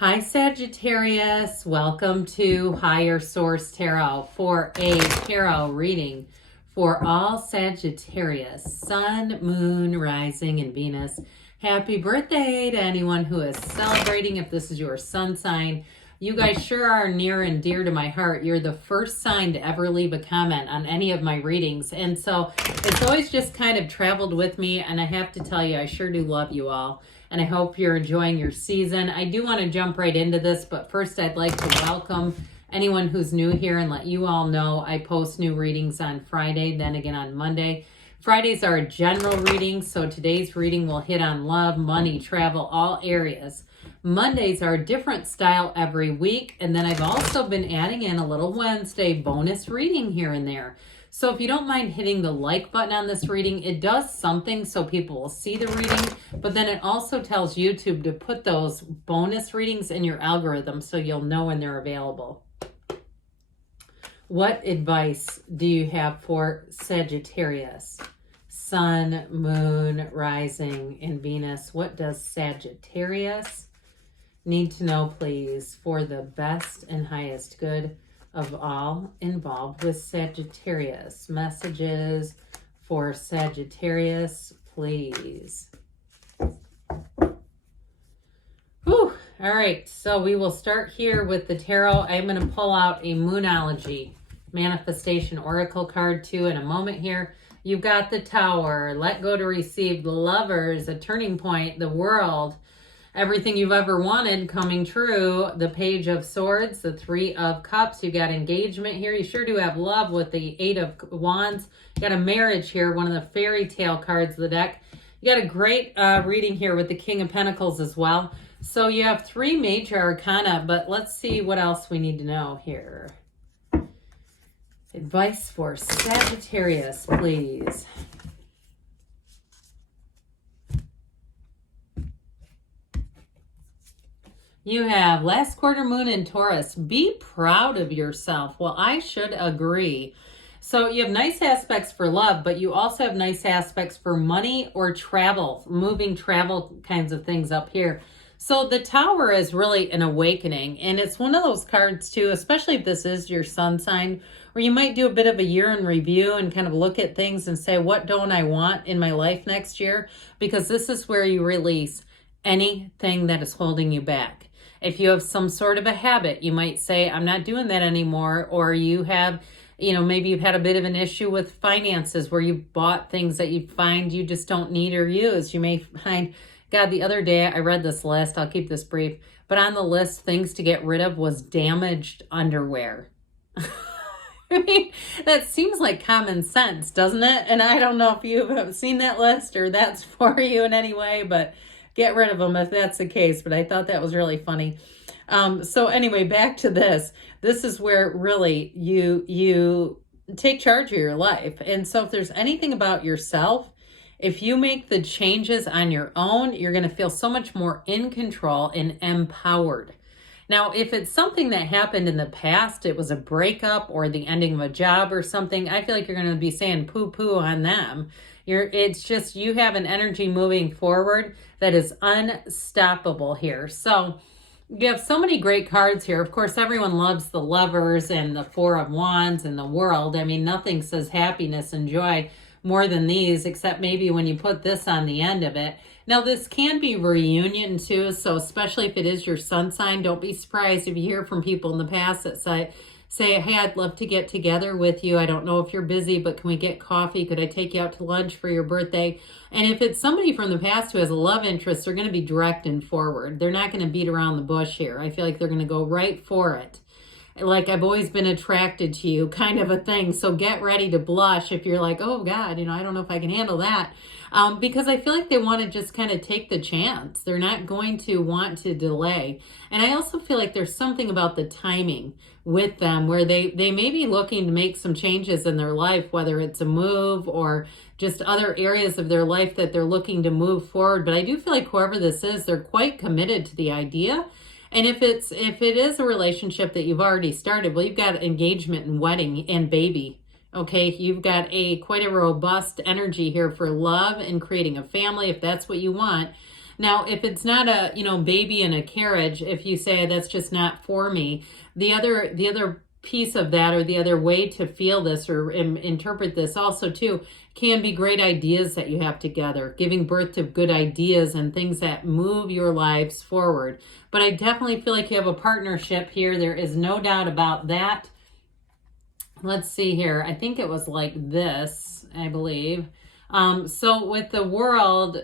Hi Sagittarius, welcome to Higher Source Tarot for a tarot reading for all Sagittarius, Sun, Moon, Rising, and Venus. Happy birthday to anyone who is celebrating. If this is your sun sign, you guys sure are near and dear to my heart. You're the first sign to ever leave a comment on any of my readings. And so it's always just kind of traveled with me. And I have to tell you, I sure do love you all. And I hope you're enjoying your season. I do want to jump right into this, but first I'd like to welcome anyone who's new here and let you all know I post new readings on Friday, then again on Monday. Fridays are a general reading, so today's reading will hit on love, money, travel, all areas. Mondays are a different style every week, and then I've also been adding in a little Wednesday bonus reading here and there. So if you don't mind hitting the like button on this reading, it does something so people will see the reading, but then it also tells YouTube to put those bonus readings in your algorithm so you'll know when they're available. What advice do you have for Sagittarius? Sun, Moon, Rising, and Venus. What does Sagittarius need to know, please, for the best and highest good of all involved with Sagittarius? Messages for Sagittarius, please. Whew. All right, so we will start here with the tarot. I'm going to pull out a Moonology Manifestation Oracle card too in a moment here. You've got the Tower, let go to receive, the Lovers, a turning point, the World, everything you've ever wanted coming true, the Page of Swords, the Three of Cups. You got engagement here. You sure do have love with the Eight of Wands. You got a marriage here, one of the fairy tale cards of the deck. You got a great reading here with the King of Pentacles as well. So you have three major arcana, but let's see what else we need to know here. Advice for Sagittarius, please. You have last quarter moon in Taurus. Be proud of yourself. Well, I should agree. So you have nice aspects for love, but you also have nice aspects for money or travel, moving travel kinds of things up here. So the Tower is really an awakening, and it's one of those cards too, especially if this is your sun sign, where you might do a bit of a year in review and kind of look at things and say, what don't I want in my life next year? Because this is where you release anything that is holding you back. If you have some sort of a habit, you might say, I'm not doing that anymore. Or you have, maybe you've had a bit of an issue with finances where you bought things that you find you just don't need or use. You may find, God, the other day I read this list, I'll keep this brief, but on the list, things to get rid of was damaged underwear. I mean, that seems like common sense, doesn't it? And I don't know if you've seen that list or that's for you in any way, but get rid of them if that's the case. But I thought that was really funny. So anyway, back to this. This is where really you take charge of your life. And so if there's anything about yourself, if you make the changes on your own, you're going to feel so much more in control and empowered. Now, if it's something that happened in the past, it was a breakup or the ending of a job or something, I feel like you're going to be saying poo-poo on them. It's just you have an energy moving forward that is unstoppable here. So you have so many great cards here. Of course, everyone loves the Lovers and the Four of Wands and the World. I mean, nothing says happiness and joy more than these, except maybe when you put this on the end of it. Now, this can be reunion too, so especially if it is your sun sign, don't be surprised if you hear from people in the past that say, hey, I'd love to get together with you. I don't know if you're busy, but can we get coffee? Could I take you out to lunch for your birthday? And if it's somebody from the past who has a love interest, they're going to be direct and forward. They're not going to beat around the bush here. I feel like they're going to go right for it. Like, I've always been attracted to you kind of a thing. So get ready to blush if you're like, oh God, I don't know if I can handle that. Because I feel like they want to just kind of take the chance. They're not going to want to delay. And I also feel like there's something about the timing with them where they may be looking to make some changes in their life, whether it's a move or just other areas of their life that they're looking to move forward. But I do feel like whoever this is, they're quite committed to the idea. And if it is a relationship that you've already started, well, you've got engagement and wedding and baby. Okay, you've got quite a robust energy here for love and creating a family if that's what you want. Now, if it's not a, baby in a carriage, if you say that's just not for me, the other piece of that, or the other way to feel this or interpret this also too, can be great ideas that you have together, giving birth to good ideas and things that move your lives forward. But I definitely feel like you have a partnership here. There is no doubt about that. Let's see here. I think it was like this, I believe. So with the World,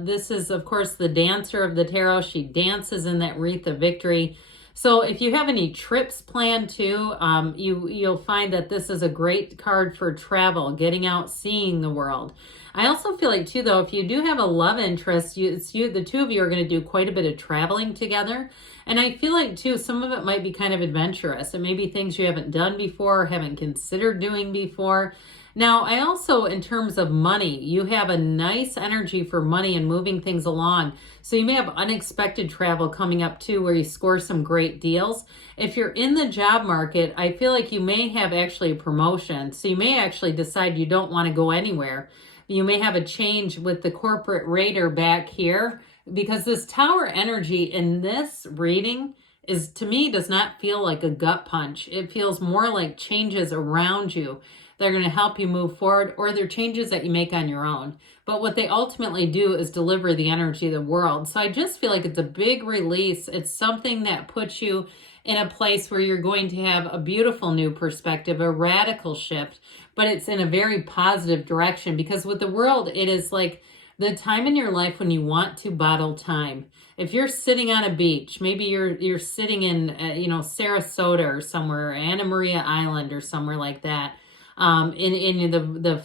this is, of course, the dancer of the tarot. She dances in that wreath of victory. So if you have any trips planned too, you'll find that this is a great card for travel, getting out, seeing the world. I also feel like too, though, if you do have a love interest, the two of you are going to do quite a bit of traveling together. And I feel like too, some of it might be kind of adventurous. It may be things you haven't done before, or haven't considered doing before. Now, I also, in terms of money, you have a nice energy for money and moving things along. So you may have unexpected travel coming up too, where you score some great deals. If you're in the job market, I feel like you may have actually a promotion. So you may actually decide you don't want to go anywhere. You may have a change with the corporate rater back here, because this Tower energy in this reading is, to me, does not feel like a gut punch. It feels more like changes around you that are going to help you move forward, or they're changes that you make on your own. But what they ultimately do is deliver the energy of the world. So I just feel like it's a big release. It's something that puts you in a place where you're going to have a beautiful new perspective, a radical shift, but it's in a very positive direction, because with the World, it is like the time in your life when you want to bottle time. If you're sitting on a beach, maybe you're sitting in Sarasota or somewhere, Anna Maria Island or somewhere like that. In the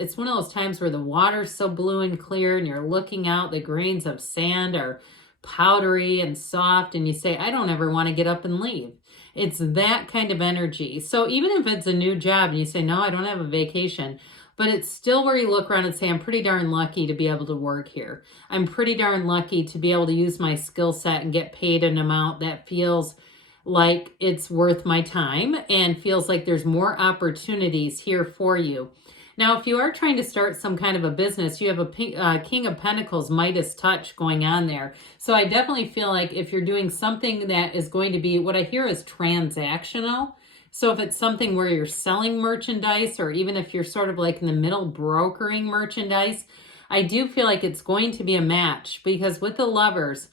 it's one of those times where the water's so blue and clear, and you're looking out, the grains of sand are powdery and soft, and you say, I don't ever want to get up and leave. It's that kind of energy. So even if it's a new job and you say, no, I don't have a vacation, but it's still where you look around and say, I'm pretty darn lucky to be able to work here. I'm pretty darn lucky to be able to use my skill set and get paid an amount that feels like it's worth my time and feels like there's more opportunities here for you. Now, if you are trying to start some kind of a business, you have a King of Pentacles, Midas touch going on there. So I definitely feel like if you're doing something that is going to be, what I hear is transactional. So if it's something where you're selling merchandise, or even if you're sort of like in the middle brokering merchandise, I do feel like it's going to be a match, because with the Lovers,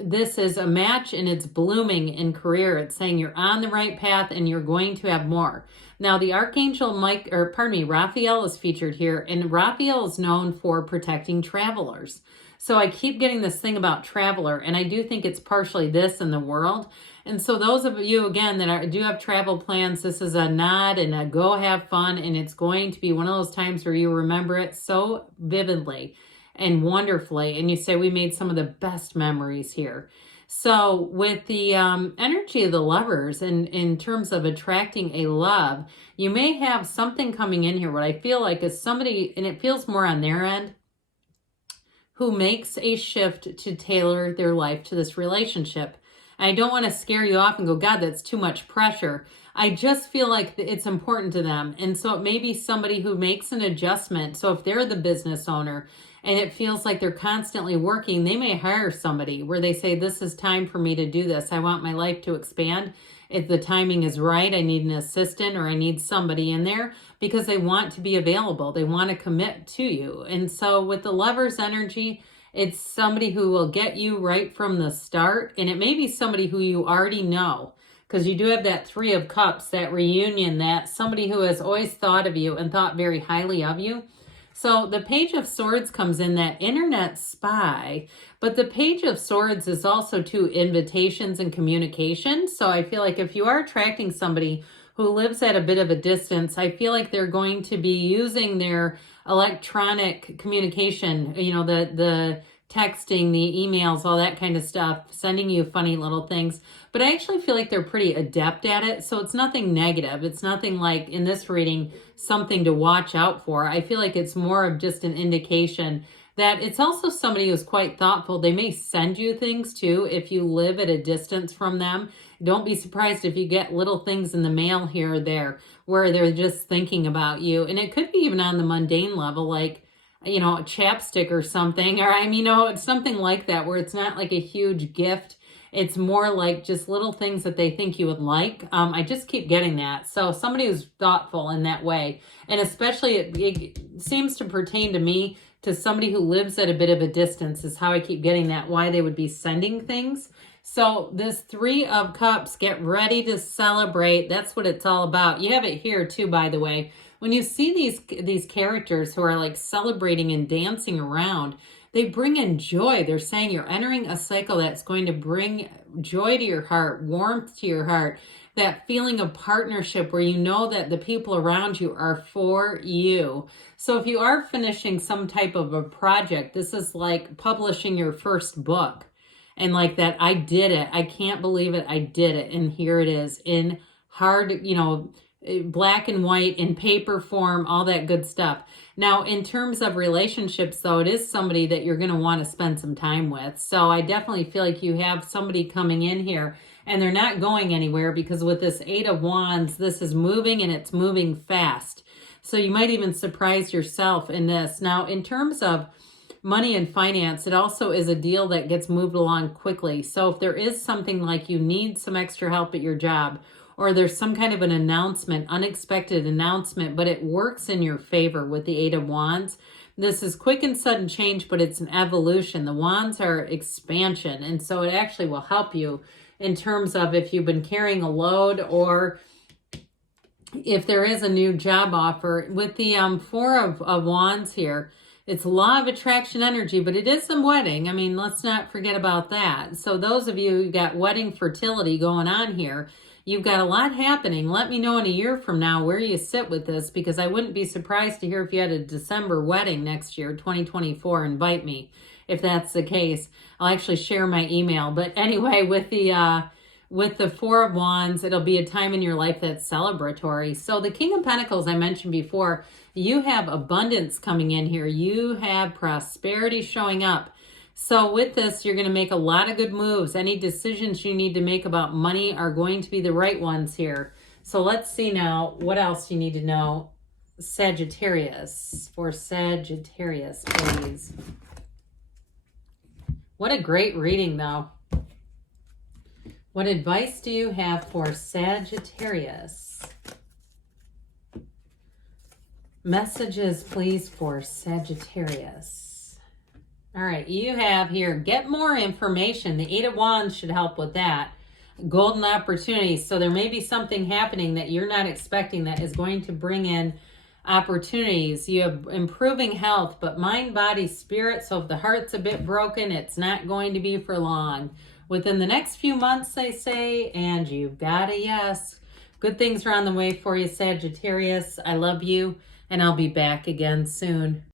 this is a match and it's blooming in career. It's saying you're on the right path and you're going to have more. Now, the Archangel Raphael is featured here, and Raphael is known for protecting travelers. So I keep getting this thing about traveler, and I do think it's partially this in the World. And so those of you, again, that do have travel plans, this is a nod and a go have fun, and it's going to be one of those times where you remember it so vividly and wonderfully, and you say, we made some of the best memories here. So with the energy of the Lovers, and in terms of attracting a love, you may have something coming in here. What I feel like is somebody, and it feels more on their end, who makes a shift to tailor their life to this relationship. I don't want to scare you off and go, God, that's too much pressure. I just feel like it's important to them. And so it may be somebody who makes an adjustment. So if they're the business owner and it feels like they're constantly working, they may hire somebody where they say, this is time for me to do this. I want my life to expand. If the timing is right, I need an assistant, or I need somebody in there, because they want to be available. They want to commit to you. And so with the Lovers energy, it's somebody who will get you right from the start. And it may be somebody who you already know, because you do have that Three of Cups, that reunion, that somebody who has always thought of you and thought very highly of you. So the Page of Swords comes in, that internet spy, but the Page of Swords is also to invitations and communication. So I feel like if you are attracting somebody who lives at a bit of a distance, I feel like they're going to be using their electronic communication, the texting, the emails, all that kind of stuff, sending you funny little things. But I actually feel like they're pretty adept at it. So it's nothing negative. It's nothing like, in this reading, something to watch out for. I feel like it's more of just an indication that it's also somebody who's quite thoughtful. They may send you things too if you live at a distance from them. Don't be surprised if you get little things in the mail here or there where they're just thinking about you. And it could be even on the mundane level, like you know, a chapstick or something, or I mean, you know, it's something like that where it's not like a huge gift. It's more like just little things that they think you would like. I just keep getting that. So somebody who's thoughtful in that way, and especially it seems to pertain to me, to somebody who lives at a bit of a distance is how I keep getting that, why they would be sending things. So this Three of Cups, get ready to celebrate. That's what it's all about. You have it here too, by the way. When you see these characters who are like celebrating and dancing around, they bring in joy. They're saying you're entering a cycle that's going to bring joy to your heart, warmth to your heart, that feeling of partnership where you know that the people around you are for you. So if you are finishing some type of a project, this is like publishing your first book. And like that, I did it. I can't believe it. I did it. And here it is in hard, you know, black and white, in paper form, all that good stuff. Now, in terms of relationships, though, it is somebody that you're going to want to spend some time with. So I definitely feel like you have somebody coming in here and they're not going anywhere, because with this Eight of Wands, this is moving and it's moving fast. So you might even surprise yourself in this. Now, in terms of money and finance, it also is a deal that gets moved along quickly. So if there is something like you need some extra help at your job, or there's some kind of an announcement, unexpected announcement, but it works in your favor with the Eight of Wands. This is quick and sudden change, but it's an evolution. The wands are expansion, and so it actually will help you in terms of if you've been carrying a load, or if there is a new job offer. With the Four of Wands here, it's law of attraction energy, but it is a wedding. I mean, let's not forget about that. So those of you who got wedding fertility going on here, you've got a lot happening. Let me know in a year from now where you sit with this, because I wouldn't be surprised to hear if you had a December wedding next year, 2024. Invite me if that's the case. I'll actually share my email. But anyway, with the Four of Wands, it'll be a time in your life that's celebratory. So the King of Pentacles, I mentioned before, you have abundance coming in here. You have prosperity showing up. So with this, you're going to make a lot of good moves. Any decisions you need to make about money are going to be the right ones here. So let's see now what else you need to know. Sagittarius, for Sagittarius, please. What a great reading, though. What advice do you have for Sagittarius? Messages, please, for Sagittarius. All right, you have here, get more information. The Eight of Wands should help with that. Golden opportunities. So there may be something happening that you're not expecting that is going to bring in opportunities. You have improving health, but mind, body, spirit. So if the heart's a bit broken, it's not going to be for long. Within the next few months, they say, and you've got a yes. Good things are on the way for you, Sagittarius. I love you, and I'll be back again soon.